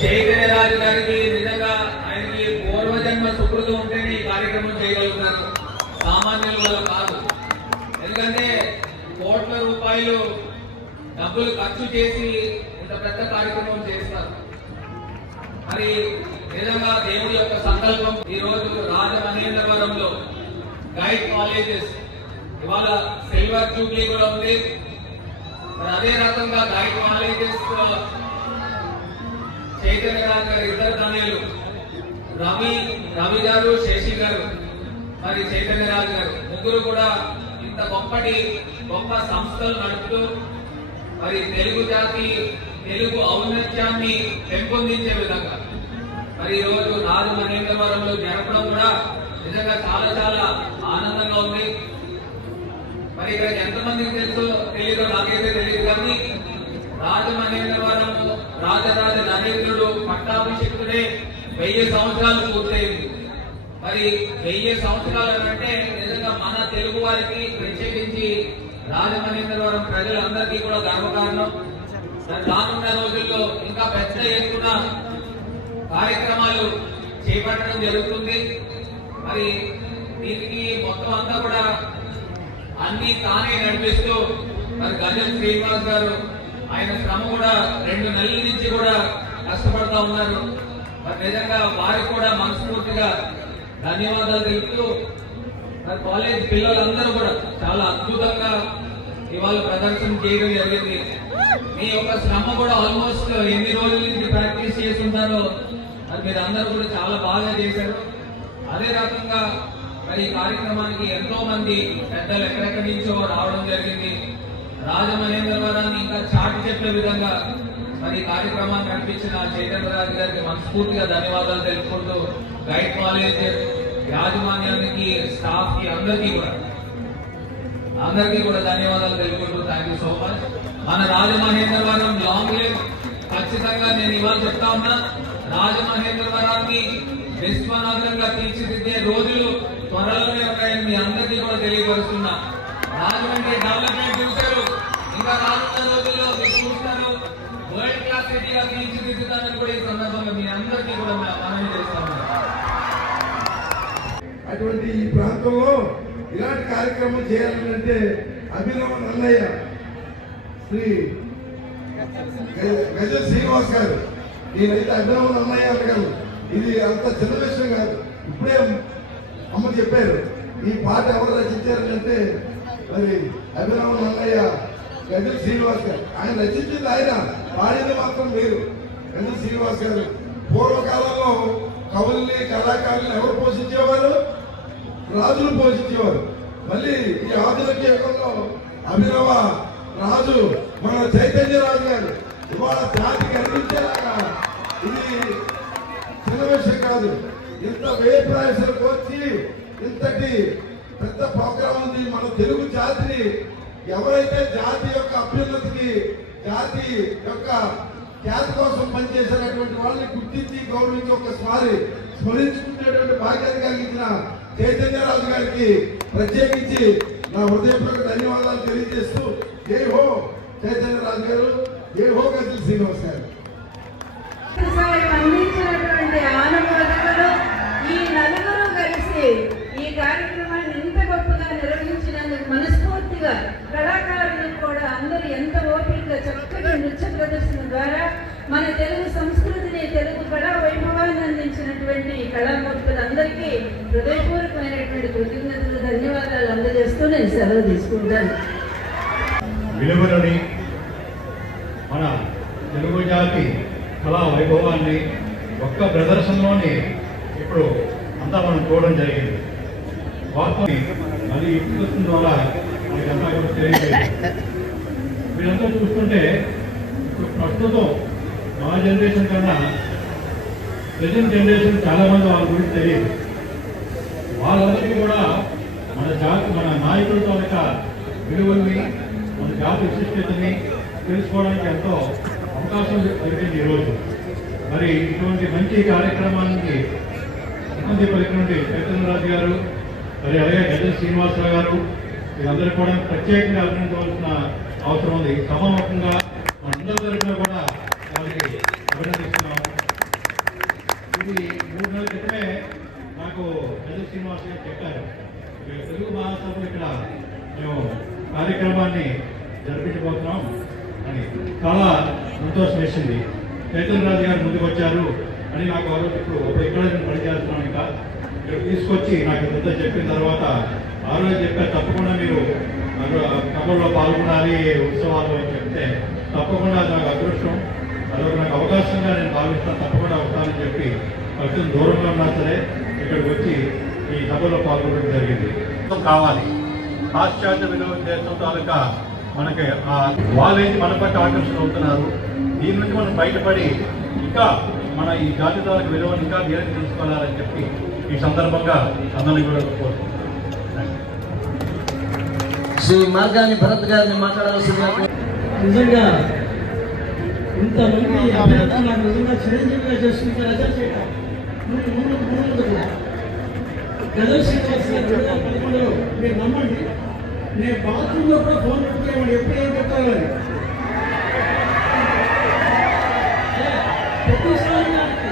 చైతన్యరాజు గారికి నిజంగా ఆయనకి పూర్వజన్మ సుకృతం ఉంటేనే ఈ కార్యక్రమం చేయగలుగుతారు. సామాన్యుల వల్ల కాదు. ఎందుకంటే కోట్ల రూపాయలు డబ్బులు ఖర్చు చేసి ఇంత పెద్ద కార్యక్రమం చేస్తారు. మరి నిజంగా దేవుడి యొక్క సంకల్పం ఈ రోజు రాజమహేంద్రవరంలో గైడ్ కాలేజెస్ ఇవాళ సిల్వర్ జూబ్లీ కూడా ఉంది. మరి అదే రకంగా గైడ్ కాలేజెస్ చైతన్య రాజు గారు ఇద్దరు తనయులు రవి రవి గారు శశి గారు మరి చైతన్య రాజు గారు. ముగ్గురు కూడా ఇంత గొప్పటి గొప్ప సంస్థలు నడుపుతూ మరి తెలుగు జాతి తెలుగు ఔన్నత్యాన్ని పెంపొందించే విధంగా. మరి ఈరోజు నాలుగు రాజమహేంద్రవరంలో జరపడం కూడా నిజంగా చాలా చాలా ఆనందంగా ఉంది. మరి ఇక్కడ ఎంతమందికి తెలుసు తెలియదు నాకైతే తెలియదు కానీ రాజమహేంద్రవరం రాజరాజ నరేంద్రుడు పట్టాభిషిక్తుడే వెయ్యి సంవత్సరాలు పూర్తయింది. మరి వెయ్యి సంవత్సరాలు అంటే నిజంగా మన తెలుగు వారికి ప్రత్యేకించి రాజమహేంద్రవరం ప్రజలందరికీ కూడా గర్వకారణం. రానున్న రోజుల్లో ఇంకా పెద్ద ఎత్తున కార్యక్రమాలు చేపట్టడం జరుగుతుంది. మరి దీనికి మొత్తం అంతా కూడా అన్ని తానే నడిపిస్తూ మరి గజం శ్రీనివాస్ గారు ఆయన శ్రమ కూడా రెండు నెలల నుంచి కూడా కష్టపడతా ఉన్నారు. మరి నిజంగా వారికి కూడా మనస్ఫూర్తిగా ధన్యవాదాలు తెలుపుతూ మరి కాలేజ్ పిల్లలందరూ కూడా చాలా అద్భుతంగా ఇవాళ ప్రదర్శన చేయడం జరిగింది. మీ యొక్క శ్రమ కూడా ఆల్మోస్ట్ ఎన్ని రోజుల నుంచి ప్రాక్టీస్ చేస్తుంటారో అది మీరు అందరూ కూడా చాలా బాగా చేశారు. అదే రకంగా మరి ఈ కార్యక్రమానికి ఎంతో మంది పెద్దలు ఎక్కడెక్కడి నుంచో రావడం జరిగింది. రాజమహేంద్రవరాన్ని ఇంకా చాటి చెప్పే విధంగా మరి కార్యక్రమాన్ని నడిపించిన చైతన్య రాజు గారికి మనస్ఫూర్తిగా ధన్యవాదాలు తెలుపుకుంటూ గైడ్ కాలేజ్ యాజమాన్యానికి స్టాఫ్కి అందరికీ కూడా అందరికీ కూడా ధన్యవాదాలు తెలుపుకుంటూ థ్యాంక్ యూ సో మచ్ మన రాజమహేంద్రవరం లాంగ్ లివ్ ఖచ్చితంగా నేను ఇవాళ చెప్తా ఉన్నా రాజమహేంద్రవరాన్ని విశ్వనాథంగా తీర్చిదిద్దే వరల్డ్ క్లాస్ సిటీగా తీర్చిదిద్దుతానని కూడా ఈ సందర్భంగా మీ అందరికీ కూడా మనవి చేస్తా అటువంటి ఈ ప్రాంతంలో ఇలాంటి కార్యక్రమం చేయాలంటే అభినవ నల్లయ్య శ్రీ గజ- గజ శ్రీనివాస్ గారు. నేనైతే అభినవ నల్లయ్య అనగలను ఇది అంత చిన్న విషయం కాదు. ఇప్పుడే అమ్మ చెప్పారు ఈ పాట ఎవరు రచించారంటే మరి అభినవ నల్లయ్య గజ శ్రీనివాస్ గారు. ఆయన రచించింది ఆయన. పాడింది మాత్రం మీరు ఎన్ శ్రీనివాస్ గారు. పూర్వకాలంలో కవుల్ని కళాకారుల్ని ఎవరు పోషించేవారు? రాజులు పోషించేవారు. మళ్ళీ ఈ ఆధునిక యుగంలో అభినవ రాజు మన చైతన్య రాజు గారు. ఇవాళ జాతికి అందించేలాగా ఇది చిన్న విషయం కాదు. ఇంత వేప్రాయసలకు వచ్చి ఇంతటి పెద్ద ప్రోగ్రాం ఉంది మన తెలుగు జాతిని ఎవరైతే జాతి యొక్క అభ్యున్నతికి జాతి యొక్క ఖ్యాతి కోసం పనిచేసినటువంటి వాళ్ళని గుర్తించి గౌరవించి ఒకసారి స్మరించుకునేటువంటి బాధ్యత కలిగించిన చైతన్యరాజు గారికి ప్రత్యేకించి నా హృదయపూర్వక ధన్యవాదాలు తెలియజేస్తూ ఏ హో చైతన్యరాజు గారు ఏ హో గజల్ శ్రీనివాస్ గారు. ఒకసారి అందించినటువంటి ఆనుభూతులు ఈ నలుగురు కలిసి ఈ కార్యక్రమాన్ని ఇంత గొప్పగా నిర్వహించినందుకు మనస్ఫూర్తిగా కళాకారులకు కూడా అందరూ ఎంత ఓపికగా చక్కటి నృత్య ప్రదర్శన ద్వారా మన తెలుగు సంస్కృతిని తెలుగు కళా వైభవాన్ని అందించినటువంటి కళామూర్తులందరికీ హృదయపూర్వకమైనటువంటి కృతజ్ఞతలు ధన్యవాదాలు అందజేస్తూ నేను సెలవు తీసుకుంటాను. విలువలని మన తెలుగు జాతి కళా వైభవాన్ని ఒక్క ప్రదర్శనలోనే ఇప్పుడు అంతా మనం చూడడం జరిగింది. వాస్తవం అది ఇప్పుడున్న మనకి అంతా కూడా తెలియజేయండి. వీళ్ళంతా చూస్తుంటే ప్రస్తుతం మా జనరేషన్ కన్నా ప్రజెంట్ జనరేషన్ చాలామంది వాళ్ళ గురించి తెలియదు. వాళ్ళందరికీ కూడా మన జాతి మన నాయకుల తాలూకా విలువల్ని మన జాతి విశిష్టతని తెలుసుకోవడానికి ఎంతో అవకాశం దొరికింది ఈరోజు మరి ఇటువంటి మంచి కార్యక్రమానికి ఇబ్బంది పలికినటువంటి చైతన్యరాజు గారు మరి అలాగే గజ శ్రీనివాసరావు గారు వీళ్ళందరూ కూడా ప్రత్యేకంగా అభినందించవలసిన అవసరం ఉంది. సభాముఖంగా జిల్లా కూడా వాళ్ళకి అభినందిస్తున్నాం ఇది మూడు నెలల క్రితమే నాకు రజత్ శ్రీనివాస్ గారు చెప్పారు. తెలుగు మహాసభలు ఇక్కడ మేము కార్యక్రమాన్ని జరిపించబోతున్నాం అని చాలా సంతోషం వేసింది. చైతన్యరాజు గారు ముందుకు వచ్చారు అని నాకు ఆ రోజు ఇప్పుడు ఇక్కడ నేను పనిచేస్తున్నాను ఇంకా. ఇక్కడ తీసుకొచ్చి నాకు ఇంత చెప్పిన తర్వాత ఆ రోజు చెప్పారు తప్పకుండా మీరు కబుర్లో పాల్గొనాలి ఉత్సవాలు అని చెప్తే తప్పకుండా నాకు అదృష్టం. అదొక నాకు అవకాశంగా నేను భావిస్తాను తప్పకుండా అవుతానని చెప్పి కొంచెం దూరంగా ఉన్నా సరే ఇక్కడికి వచ్చి ఈ సభలో పాల్గొనడం జరిగింది. కావాలి. పాశ్చాత్య విలువ దేశం తాలూకా మనకి ఆ వాళ్ళేంటి మన పట్ల ఆకర్షణ అవుతున్నారు దీని నుంచి మనం బయటపడి ఇంకా మన ఈ జాతి తాలూకు విలువను ఇంకా ధీరం తీసుకోవాలని చెప్పి ఈ సందర్భంగా అందరినీ కూడా కోరుకుంటున్నాను. శ్రీ మార్గాని భరత్ గారిని మాట్లాడవలసిందిగా నిజంగా ఇంతమంది అభ్యర్థులు నాకు నిజంగా చిరంజీవిగా చేసుకుంటే రజా చేయడం ముందు శ్రీనివాస్ గారు రెండు వేల పదకొండులో మీరు నమ్మండి. నేను బాత్రూంలో కూడా ఫోన్ పెట్టుకోవాలి ఎప్పుడు ఏం పెట్టాలని అని ప్రతిసారి నాకు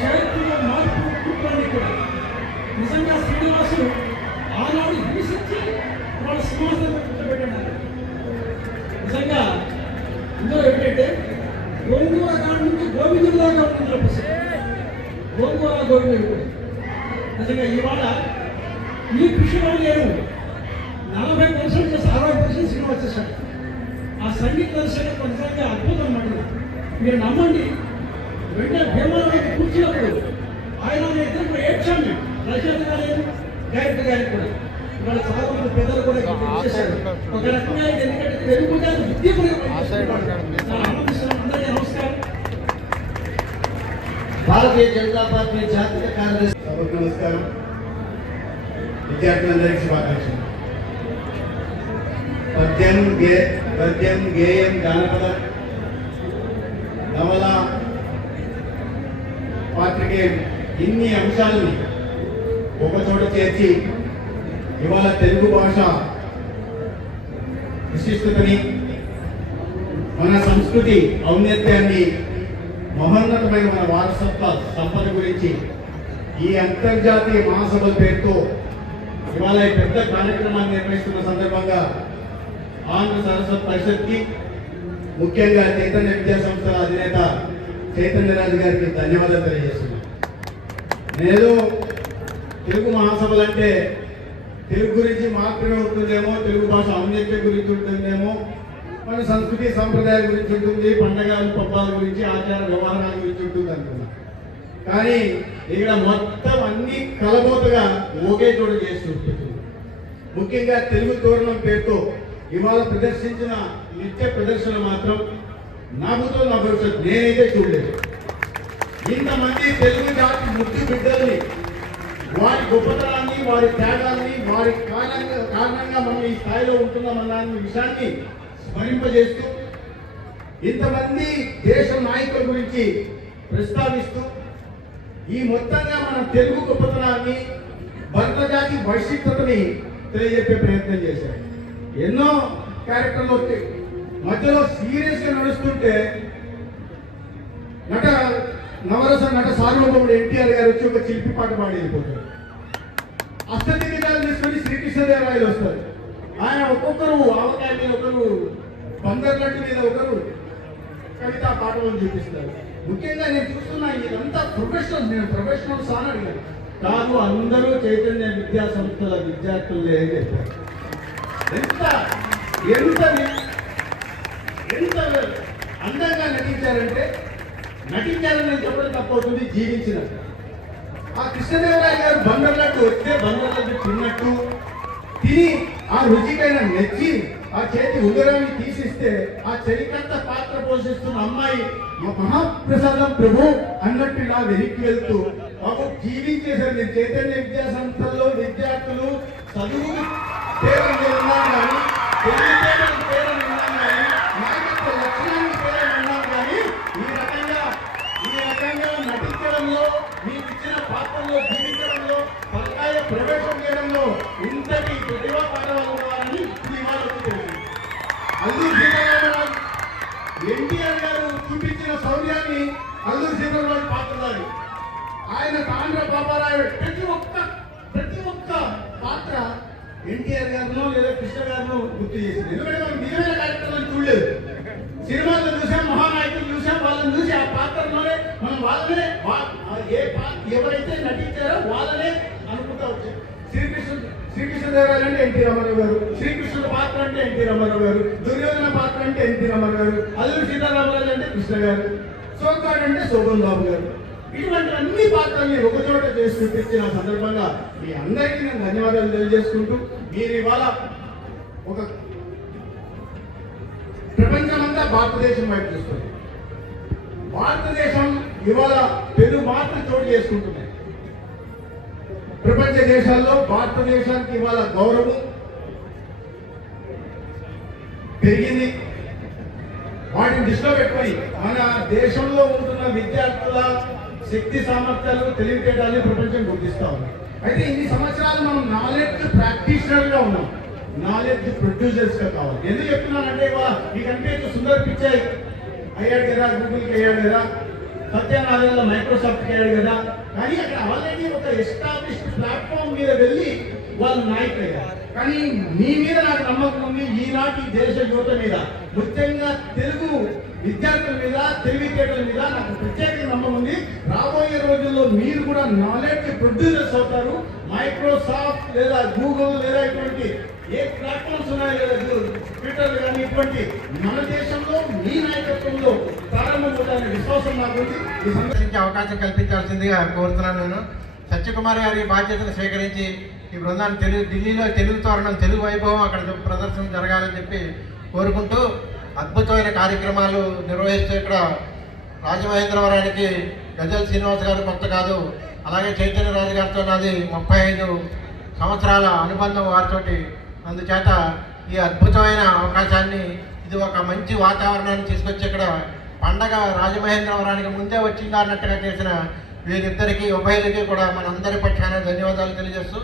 చరిత్రలో మార్పు కూర్చోండి కూడా నిజంగా శ్రీనివాసు ఆనాడు హింసించి వాళ్ళ సింహాసనం కూర్చోబెట్టినారు నిజంగా ఇందులో ఏంటంటే గోంగూర కాడ నుంచి గోవిందుడు దాకా ఉంటుంది పుస్తకం గోంగూర గోవిందుడు కూడా ఇవాళ ఈ కృషిలో నేను నలభై పర్సెంట్ చేసి అరవై పర్సెంట్ సినిమా వచ్చేసాడు. ఆ సంగీత దర్శకత్వం నిజంగా అద్భుతం అన్నమాట మీరు నమ్మండి. వెంటనే భీమవరం కూర్చున్నప్పుడు ఆయన ఇద్దరు కూడా ఏడ్చాం మేము. రచయిత గారు డైరెక్టర్ గారికి కూడా. ఇవాళ చాలా మంది పెద్దలు కూడా వచ్చేసారు. ఒక రకంగా ఎందుకంటే విద్య కూడా చాలా ఆనందిస్తున్నాం అందరికీ నమస్కారం. భారతీయ జనతా పార్టీ జాతీయ కార్యదర్శి నమస్కారం. విద్యార్థులందరికీ శుభాకాంక్షలు. పద్యం గే పద్యం గేయం జానపద నవల పాత్రికేయం ఇన్ని అంశాలని ఒకచోట చేర్చి ఇవాళ తెలుగు భాష విశిష్టతని మన సంస్కృతి ఔన్నత్యాన్ని మహోన్నతమైన మన వారసత్వ సంపద గురించి ఈ అంతర్జాతీయ మహాసభల పేరుతో ఇవాళ ఈ పెద్ద కార్యక్రమాన్ని నిర్వహిస్తున్న సందర్భంగా ఆంధ్ర సరస్వత్ పరిషత్కి ముఖ్యంగా చైతన్య విద్యా సంస్థల అధినేత చైతన్యరాజు గారికి ధన్యవాదాలు తెలియజేస్తున్నాను నేను తెలుగు మహాసభలు అంటే తెలుగు గురించి మాత్రమే ఉంటుందేమో తెలుగు భాష ఔన్నత్యం గురించి ఉంటుందేమో మన సంస్కృతి సంప్రదాయాల గురించి ఉంటుంది పండగలు పబ్బాల గురించి ఆచార వ్యవహారాల గురించి ఉంటుంది అనుకున్నాను కానీ ఇక్కడ మొత్తం అన్ని కలబోతగా ఒకే చోట చేసి ముఖ్యంగా తెలుగు తోరణం పేరుతో ఇవాళ ప్రదర్శించిన నిత్య ప్రదర్శన మాత్రం నాకుతో నా భవిష్యత్ నేనైతే చూడలేదు. ఇంతమంది తెలుగు జాతి ముద్దు బిడ్డల్ని వారి గొప్పతనాన్ని వారి త్యాగాల్ని వారి కారణంగా కారణంగా మనం ఈ స్థాయిలో ఉంటున్నామన్న విషయాన్ని స్మరింపజేస్తూ ఇంతమంది దేశ నాయకుల గురించి ప్రస్తావిస్తూ ఈ మొత్తంగా మన తెలుగు గొప్పతనాన్ని భరత జాతి భవిష్యత్తుని తెలియజెప్పే ప్రయత్నం చేశారు. ఎన్నో క్యారెక్టర్లు వచ్చాయి. మధ్యలో సీరియస్గా నడుస్తుంటే నట నవరస నట సార్వభౌముడు ఎన్టీఆర్ గారు వచ్చి ఒక చిలిపి పాట పాడి వెళ్ళిపోతారు అష్టదిగ్గాలు తీసుకొని శ్రీకృష్ణదేవరాయలు వస్తారు. ఆయన ఒక్కొక్కరు ఆవకాయ మీద ఒకరు బందర్లట్టు మీద ఒకరు కవిత పాఠం చూపిస్తారు ముఖ్యంగా నేను చూస్తున్నా ఇదంతా ప్రొఫెషనల్ నేను ప్రొఫెషనల్ అని అడిగాను. కాదు అందరూ చైతన్య విద్యా సంస్థల విద్యార్థులే అని చెప్పారు. ఎంత ఎంత ఎంత అందంగా నటించారంటే నటించారని నేను చెప్పడం తప్పవుతుంది జీవించిన. ఆ కృష్ణదేవరాయ గారు బందర్లకు వస్తే బందర్లకు తిన్నట్టు తిని ఆ రుచికైన నెచ్చి ఆ చేతి ఉంగరాన్ని తీసిస్తే ఆ చరికంత పాత్ర పోషిస్తున్న అమ్మాయి మహాప్రసాదం ప్రభు అన్నట్టు ఇలా వెనక్కి వెళ్తూ బాబు జీవించేశారు నేను చైతన్య విద్యా సంస్థల్లో విద్యార్థులు చదువు పేరు ఉన్నాం కానీ తెలివితేటలకు పేరు ఉన్నాం కానీ నాయకత్వ లక్షణానికి పేరు ఉన్నాం కానీ ఈ రకంగా ఈ రకంగా నటించడంలో మీకు ఇచ్చిన పాత్రలో జీవించడంలో పరకాయ ప్రవేశం చేయడంలో ఇంతటి ప్రతిభా పాఠవాలు ఉన్నారని ఇప్పుడు ఇవాళ వచ్చి తెలిసింది. అల్లూరి సీతారామరాజు ఎన్టీఆర్ గారు చూపించిన శౌర్యాన్ని అల్లూరి సీతారామరాజు పాత్రదారి ఆయన తాండ్ర పాపారాయుడు ప్రతి ఒక్క ప్రతి ఒక్క పాత్ర ఎన్టీఆర్ గారినో లేదా కృష్ణ గారినో గుర్తు చేసింది. ఎందుకంటే మనం నిజమైన కార్యక్రమాలు చూడలేదు. సినిమాలో చూసాం మహానాయకులు చూసాం వాళ్ళని చూసి ఆ పాత్రలోనే మనం వాళ్ళనే ఏ ఎవరైతే నటించారో వాళ్ళనే అనుకుంటా వచ్చాం. శ్రీకృష్ణ శ్రీకృష్ణదేవరాయలు అంటే ఎన్టీ రామారావు గారు శ్రీకృష్ణుడు పాత్ర అంటే ఎన్టీ రామారావు గారు దుర్యోధన పాత్ర అంటే ఎన్టీ రామారావు గారు అల్లూరి సీతారామరాజు అంటే కృష్ణ గారు సోకాడు అంటే శోభన్ బాబు గారు. ఇటువంటి అన్ని పాత్రల్ని ఒక చోట చేసి చూపించిన సందర్భంగా మీ అందరికీ నేను ధన్యవాదాలు తెలియజేసుకుంటూ మీరు ఇవాళ ఒక ప్రపంచమంతా భారతదేశం వైపు చూస్తుంది భారతదేశం ఇవాళ పెను మార్పులు చోటు చేసుకుంటున్నాయి. ప్రపంచ దేశాల్లో భారతదేశానికి ఇవాళ గౌరవం పెరిగింది. వాటిని దృష్టిలో పెట్టుకొని మన దేశంలో ఉంటున్న విద్యార్థుల శక్తి సామర్థ్యాలు తెలివితేటాలని ప్రపంచం గుర్తిస్తా ఉంది. అయితే ఇన్ని సంవత్సరాలు మనం నాలెడ్జ్ ప్రాక్టీషనర్గా ఉన్నాం. నాలెడ్జ్ ప్రొడ్యూసర్స్గా కావాలి. ఎందుకు చెప్తున్నానంటే వా మీకు అనిపించే సుందర్ పిచ్చాయి అయ్యాడు కదా గూగుల్కి అయ్యాడు కదా సత్యనారాయణలో మైక్రోసాఫ్ట్కి అయ్యాడు కదా. కానీ అక్కడ ఆల్రెడీ ఒక ఎస్టాబ్లిష్డ్ ప్లాట్ఫామ్ మీద వెళ్ళి వాళ్ళు నాయకులు అయ్యారు. కానీ మీ మీద నాకు నమ్మకం ఉంది ఈనాటి దేశ యువత మీద. ముఖ్యంగా తెలుగు విద్యార్థుల మీద తెలివితేటల మీద నాకు ప్రత్యేక నమ్మకం ఉంది. రాబోయే రోజుల్లో మీరు కూడా నాలెడ్జ్ ప్రొడ్యూసర్స్ అవుతారు. మైక్రోసాఫ్ట్ లేదా గూగుల్ లేదా ఇటువంటి ఏ ప్లాట్ఫామ్స్ ఉన్నాయి లేదా ట్విట్టర్ కానీ ఇటువంటి మన దేశంలో మీ నాయకత్వంలో ప్రారంభమవుతాయనే విశ్వాసం నాకు ఉంది. ఈ సందర్భించే అవకాశం కల్పించాల్సిందిగా కోరుతున్నాను నేను. సత్యకుమార్ గారి బాధ్యతను స్వీకరించి ఈ బృందాన్ని తెలుగు ఢిల్లీలో తెలుగు తోరణం తెలుగు వైభవం అక్కడ ప్రదర్శన జరగాలని చెప్పి కోరుకుంటూ అద్భుతమైన కార్యక్రమాలు నిర్వహిస్తూ ఇక్కడ రాజమహేంద్రవరానికి గజల్ శ్రీనివాస్ గారు కొత్త కాదు అలాగే చైతన్య రాజు గారితో నాది ముప్పై ఐదు సంవత్సరాల అనుబంధం వారితోటి. అందుచేత ఈ అద్భుతమైన అవకాశాన్ని ఇది ఒక మంచి వాతావరణాన్ని తీసుకొచ్చి ఇక్కడ పండగ రాజమహేంద్రవరానికి ముందే వచ్చిందా అన్నట్టుగా చేసిన వీరిద్దరికీ ఉభయులకి కూడా మనందరి పక్షాన ధన్యవాదాలు తెలియజేస్తూ